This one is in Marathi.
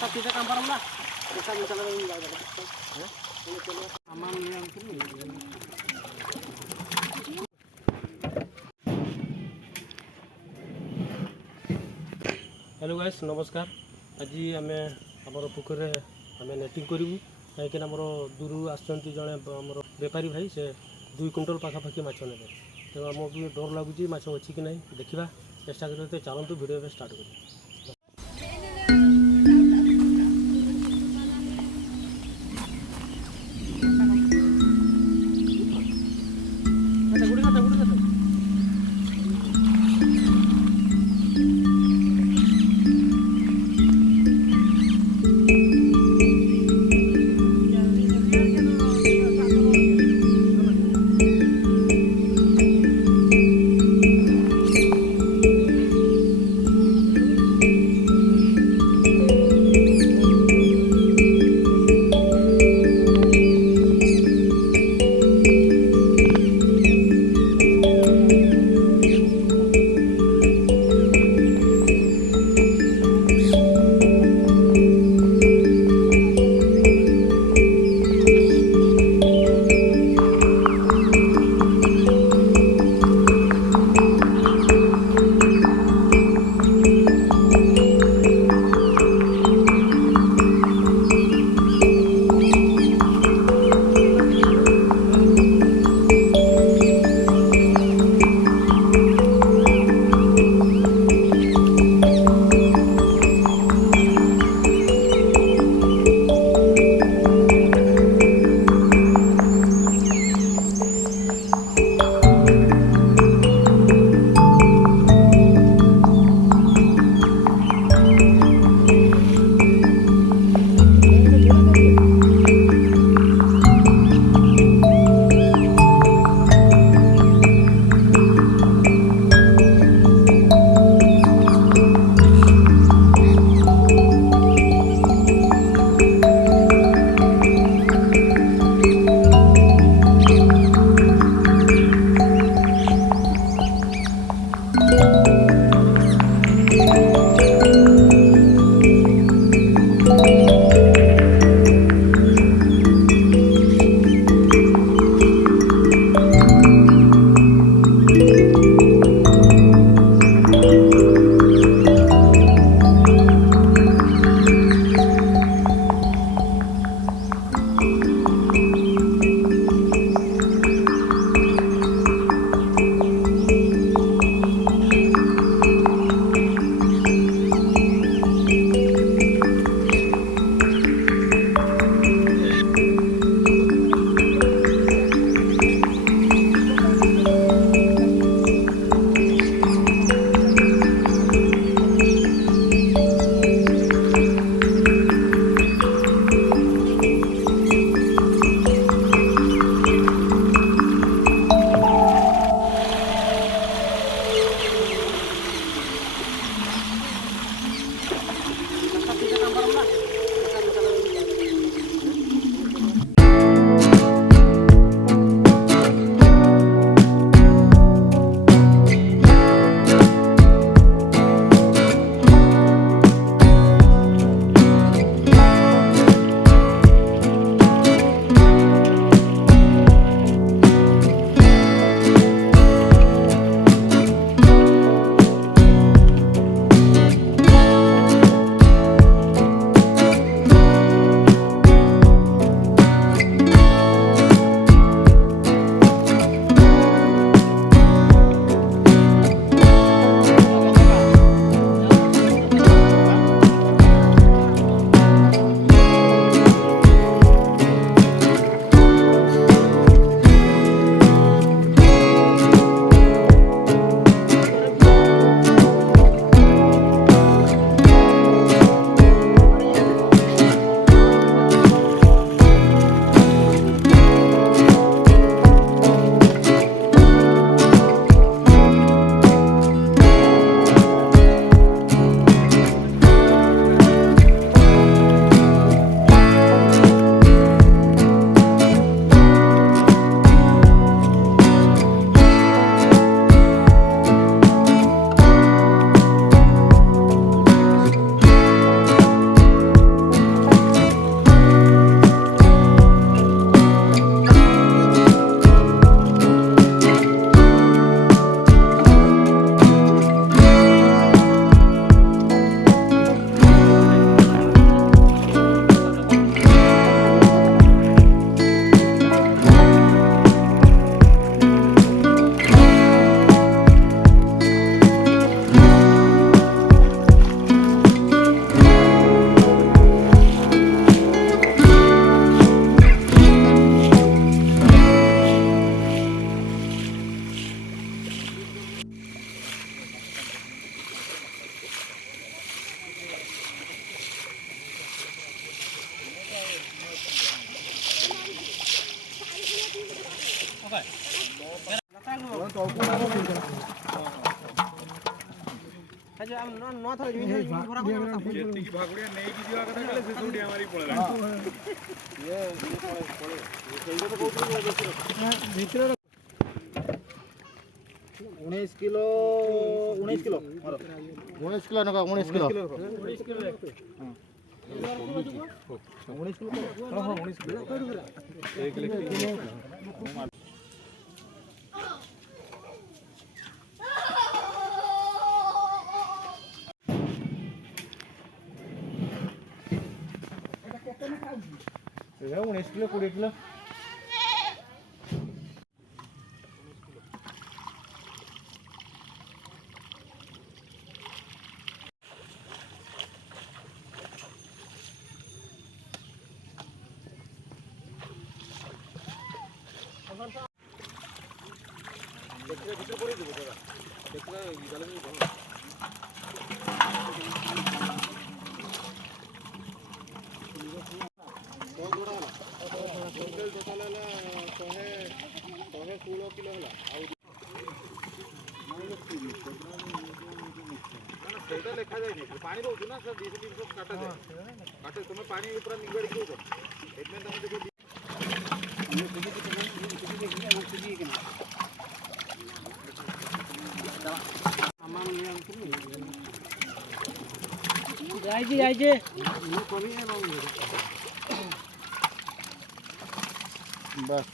तीटा काम परम ना ऐसा मिसा लगा नहीं लगा हैं ये चलो सामान ले हम चली। हेलो गाइस नमस्कार। आज आम आम पोखर आम नेटिंग करूँ कहीं आमर दूर आसुँच जड़े आम बेपारी भाई से 2 क्विंटल पाखापाखि माछ ने तेणु आमको भी डर लगुच माछ अच्छी कि ना देखा चेष्टा करते चलतु भिडियो स्टार्ट कर। ଆଚ୍ଛା ଆମ ନୂଆ ଥର ଯେମିତି ଭରା କରି ଯେତିକି ଭାଗୁଡିଆ ନେଇକି ଯିବା କଥା କହିଲେ ସେ ସବୁ ଡିଆ ମାରି ପଳେଇଲା। ଭିତରେ 19 କିଲୋ 19 କିଲୋ 19 କିଲୋ ନକା 19 କିଲୋ 19 କିଲୋ ହଁ 19 କିଲୋ ହଁ ହଁ 19 କିଲୋ 1 କିଲୋ ଏଇଟା 19 କିଲୋ 20 କିଲୋ ସେଇଟା ଲେଖା ଯାଇନି ପାଣି ରହୁଛି ନା ସେ 200 300 କାଟେ ତୁମେ ପାଣି ପୁରା ନିଗାଡ଼ିକି ଦଉଛ ସେଥିପାଇଁ ତମେ ଦେଖ ଯାଇଛି बस